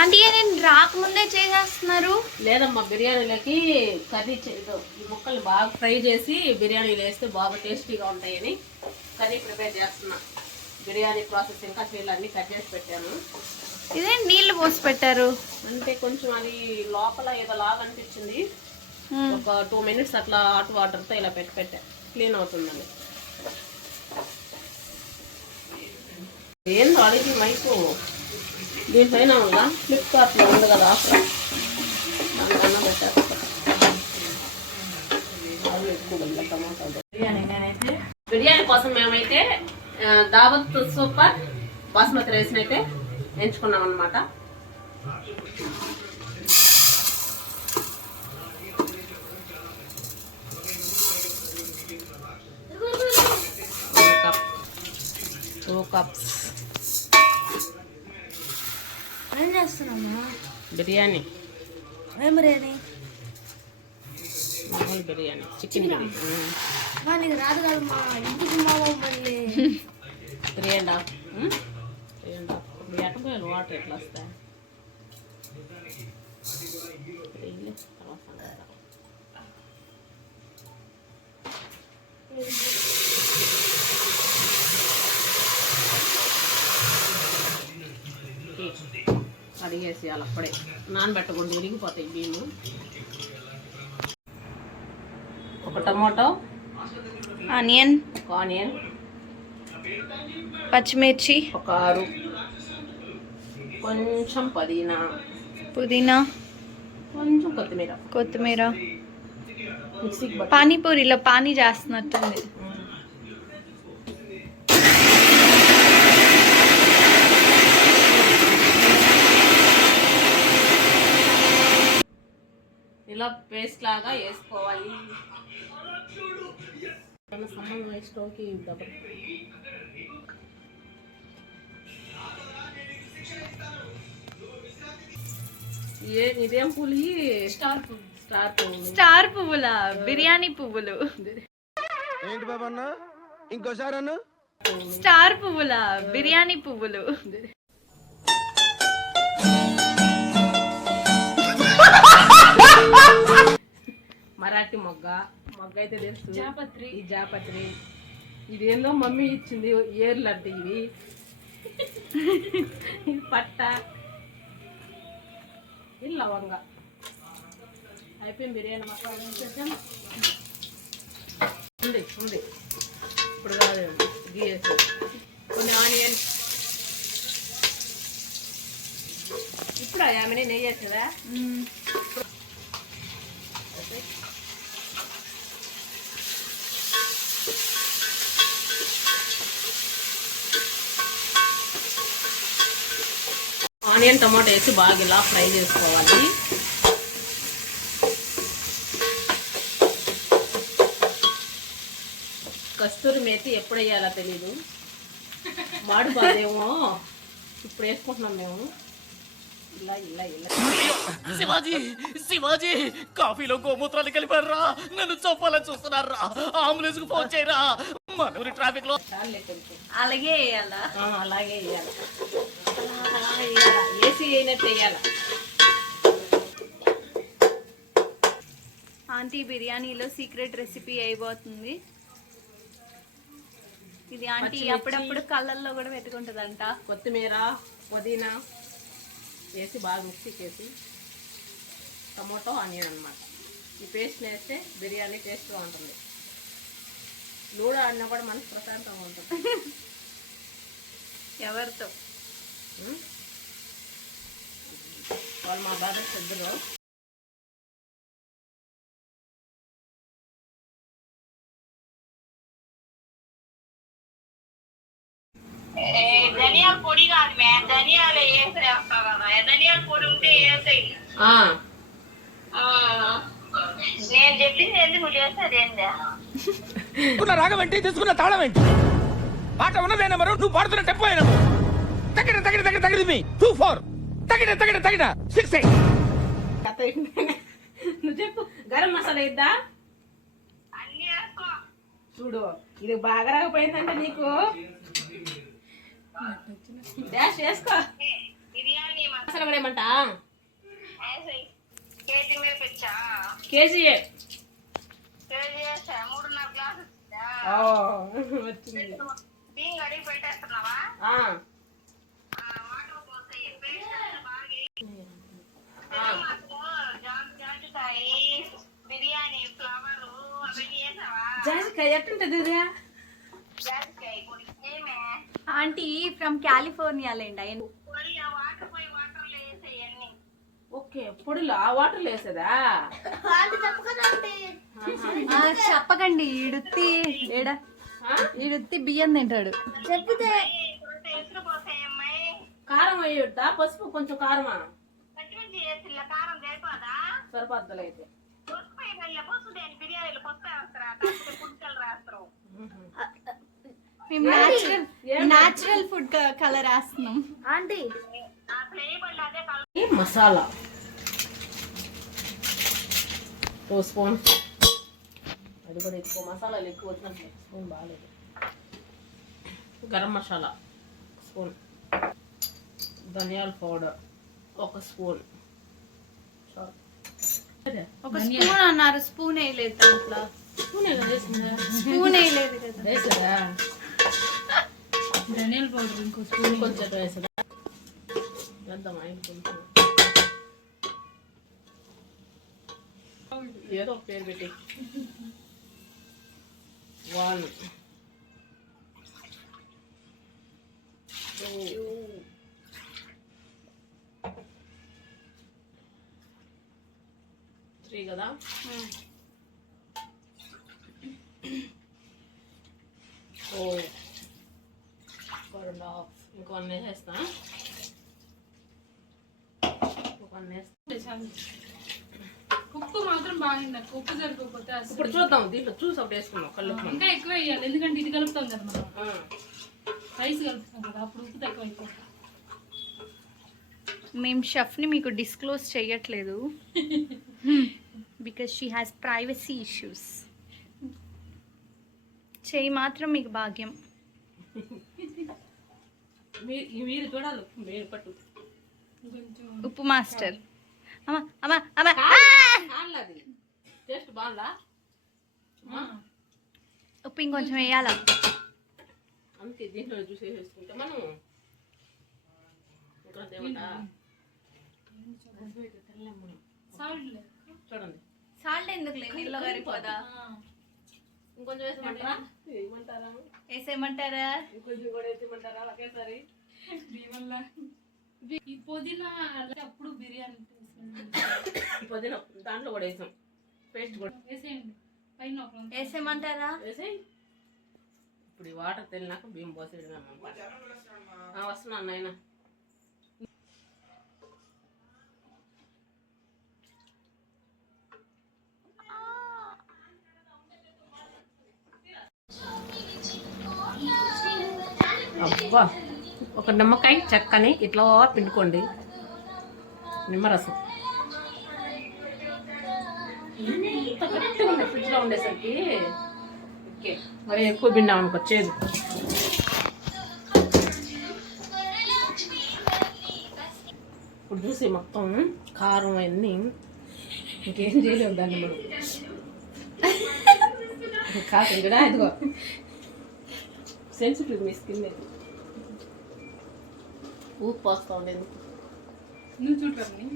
అంటే నేను రాకముందే చేసేస్తున్నారు. లేదమ్మా, బిర్యానీలకి కర్రీ ఈ ముక్కలు బాగా ఫ్రై చేసి బిర్యానీలు వేస్తే బాగా టేస్టీగా ఉంటాయని కర్రీ ప్రిపేర్ చేస్తున్నా. బిర్యానీ ప్రాసెస్ ఇంకా అన్నీ కట్ చేసి పెట్టాను. ఇదే నీళ్లు పోసి పెట్టారు అంటే కొంచెం అది లోపల ఏదో లాగా అనిపించింది. ఒక 2 minutes అట్లా హాట్ వాటర్తో ఇలా పెట్టా, క్లీన్ అవుతుందని. ఏందో అడిగి మైకు దీనిపైన ఉందా, ఫ్లిప్కార్ట్లో ఉంది కదా ఆఫర్, దానికన్నా పెట్టేస్తా. అది ఎక్కువ టమాటా బిర్యానీ. నేనైతే బిర్యానీ కోసం మేమైతే దావత్ సూపర్ బాస్మతి రైస్ని అయితే ఎంచుకున్నాం అనమాట. టూ కప్స్ ఏం చేస్తున్నామా? బిర్యానీ. ఏం బిర్యానీ? బిర్యానీ చికెన్ బిర్యానీ. నీకు రాదు కదమ్మా, ఇంటికి మావో మళ్ళీ 3.5 ఎక్కబోయాను. వాటర్ ఎట్లా వస్తాయి? అడిగేసేయాలి, అప్పుడే నానబెట్టకూడదు, విరిగిపోతాయి బియ్యము. ఒక టమాటో, ఆనియన్, పచ్చిమిర్చి, ఒక 6, కొంచెం పుదీనా, కొంచెం కొత్తిమీర. పానీపూరిలో పానీ చేస్తున్నట్టుంది. ఇలా పేస్ట్ లాగా వేసుకోవాలి. స్టవ్కి ఇదేం పులి? స్టార్ పువ్వుల బిర్యానీ పువ్వులు. ఏంటి బాబా అన్న, ఇంకోసారి అన్న? స్టార్ పువ్వుల బిర్యానీ పువ్వులు. మరాఠీ మొగ్గ అయితే తెలుసు. ఈ జాపత్రి ఇదేందో మమ్మీ ఇచ్చింది, ఏర్లు అంటే ఇవి. పట్ట, ఇది లవంగా. అయిపోయింది బిర్యానీ మసాలా. ఉంది ఇప్పుడు కాదు, గీయేసి కొన్ని ఆనియన్. ఇప్పుడు ఆమెనే నెయ్యి వేసేదా? ఆనియన్ టమాటో వేసి బాగా ఇలా ఫ్రై చేసుకోవాలి. కస్తూరి మేతి ఎప్పుడు వేయాలో తెలీదు, మాడిపోదేమో. ఇప్పుడు వేసుకుంటున్నాం మేము. ఇలా శివాజీ కాఫీలో గోమూత్రాలు కలిపారా? నన్ను చంపాలని చూస్తున్నారా? అంబులెన్స్ కు ఫోన్ చేయరా? మనూరి ట్రాఫిక్ లో. అలాగే వేయాలా? అలాగే వేయాలి, వేసి వేయనట్టు వేయాలి. ఆంటీ బిర్యానీలో సీక్రెట్ రెసిపీ అయిపోతుంది. ఇది ఆంటీ అప్పుడప్పుడు కళ్ళల్లో కూడా పెట్టుకుంటుందంట. కొత్తిమీర, పుదీనా వేసి బాగా మిక్సీ చేసి, టమాటో, ఆనియన్ అన్నమాట. ఈ పేస్ట్ వేస్తే బిర్యానీ టేస్ట్గా ఉంటుంది. లూడో ఆడినా కూడా మనసు ప్రశాంతంగా ఉంటుంది. ఎవరితో? వాళ్ళు మా బ్రదర్స్ ఇద్దరు. ధనియాల పొడి కాదు మే, ధనియాలు వేసేస్తావు కదా, ధనియాల పొడి ఉంటే వేసాయి. నేను చెప్పింది ఎందుకు చేస్తాను ఏందా? రాగం ఏంటి, తీసుకున్న తాళం ఏంటి? పాట ఉన్నదే నెంబరు, నువ్వు పాడుతున్న టెంపో అయినా తగిన మీ 2-4 తగిన 6-8. నువ్వు చెప్పు. గరం మసాలా ఇద్దా? అన్ని వేసుకో. చూడు, ఇది బాగా రాకపోయిందంటే నీకు డాష్ వేసుకో. బిర్యానీ మసాలా మసాలా ఏమంటా వేసి కేజీ మిరపిచ్చా కేజీ కేజీ వేసా 3.5 గ్లాసులు వచ్చింది బియ్యం కడిగి పెట్టేస్తున్నావా ఆ, వాటర్ పోతే పేస్ట్ బాగా జాజికాయ బిర్యానీ ఫ్లవర్ అవన్నీ వేసావా జాజికాయ ఎట్టుంటది ఇది? జాజికాయ పొడి ఏమే ఆంటీ ఫ్రమ్ కాలిఫోర్నియా లేండి పొడి వాటర్ పోయి వాటర్లో వేసేయన్నీ ఓకే పొడిలో ఆ వాటర్లో వేసేదా ఆంటీ చెప్పకదా ఆంటీ చెప్పకండి ఈడుత్తి ఏడా ఈడుత్తి బియ్యం తింటాడు చెప్పితే ఇప్పుడు ఎసురు పోసాయమ్మాయి కారం వేయొద్దా పసుపు కొంచెం కారమా పచ్చిమిర్చి వేసి కారం సరిపోదా సరిపోద్దలైతే పసుపు వేయాలి పసుపు దేని బిర్యానీలు పసుపు వేస్తారా కాకపోతే పుట్టుకలు రాస్తారు మేము న్యాచురల్ ఫుడ్ కలర్ వేస్తున్నాం ఆంటీ అసలు వేయబడి అదే కలర్ ఈ మసాలా 2 స్పూన్ అది కూడా ఎక్కువ మసాలాలు ఎక్కువ వచ్చినట్లే స్పూన్ బాగాలేదు గరం మసాలా స్పూన్ ధనియాల పౌడర్ 1 స్పూన్ ఒక స్పూన్ అన్నారు స్పూన్ వేయలేదు దాంట్లో స్పూన్ ఎలా చేసిందా స్పూన్ వేయలేదు కదా వేసారా ధనియాల పౌడర్ ఇంకో స్పూన్ కొంచెం వేసారా వేద్దామా కొంచెం ఏదో ఒక పేరు పెట్టి 1 2 3 కదా 4 4.5 ఇంకొన్ని వేసేస్తా ఇంకొన్ని వేస్తా ఉప్పు మాత్రం బాగుంది నాకు ఉప్పు సరిపోతే ఇప్పుడు చూద్దాం దీంట్లో చూసి ఒకటి వేసుకున్నాం కళ్ళు ఇంకా ఎక్కువ వేయాలి ఎందుకంటే ఇది కలుపుతాం కదా మనం రైస్ కలుపుతాం కదా అప్పుడు ఉప్పు తక్కువ అయిపోతుంది మేము షెఫ్ని మీకు డిస్క్లోజ్ చేయట్లేదు because she has privacy issues చేయి మాత్రం మీకు భాగ్యం మీరు చూడాలి మీరు పట్టు ఉప్పు మాస్టర్ అమ్మా అమ్మా అమ్మా అది టేస్ట్ బాగుందా ఉప్పు ఇంకొంచెం వేయాలా అందుకే దీంట్లో చూసి వేసుకుంటే మనం ఇక్కడ ఏమంటా చూడండి సాల్ట్ ఎందుకు లేదు నీళ్ళు కరిగిపోదా ఇంకొంచెం వేసమంటారా వేయమంటారా వేసేయమంటారా ఇంకొంచెం కూడా వేసేయమంటారా ఒకేసారి దీనివల్ల ఈ పుదీనా అప్పుడు బిర్యానీ పుదీనా దాంట్లో కూడా వేసాం పేస్ట్ కూడా వేసేయండి పైన ఒక వేసేయమంటారా వేసేయి ఇప్పుడు ఈ వాటర్ తెలినాక బియ్యం పోసేయడం అనమాట వస్తున్నాను నాయన అబ్బా ఒక నిమ్మకాయ చెక్కని ఇట్లా పిండుకోండి నిమ్మరసం ఇంత గట్టిగా ఉంది ఫ్రిడ్జ్లో ఉండేసరికి ఓకే మరి ఎక్కువ పిండాం అనుకో చేదు ఇప్పుడు చూసి మొత్తం కారం అన్నీ ఇంకేం చేయలేము దాన్ని మనం కాదు కదా ఇదిగో సెన్సిటివ్ మీ స్కిన్ అది ఊపు వస్తూ ఉండేది నువ్వు చూడరాని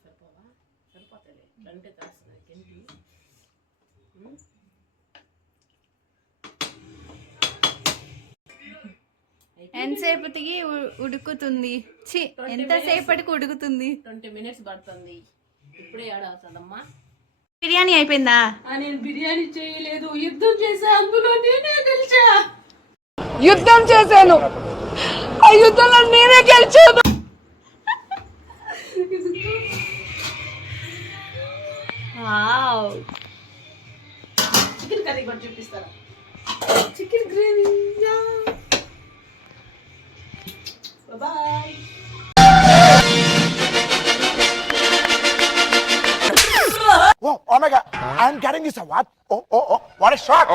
సరిపోవా సరిపోతుంది అంటే తెలుస్తుంది ఏంటి ఎంతసేపటికి ఉడుకుతుంది చి ఎంతసేపటికి ఉడుకుతుంది 20 minutes పడుతుంది ఇప్పుడే ఏడవుతుందమ్మా బిర్యానీ అయిపోయిందా నేను బిర్యానీ చేయలేదు యుద్ధం చేసా అందులో నేనే గెలిచా యుద్ధం చేశాను ఆ యుద్ధంలో నేనే గెలిచాను వావ్ చికెన్ కర్రీ కూడా చూపిస్తారా chicken gravy bye. Oh my God, I'm getting this award. Oh, what a shock.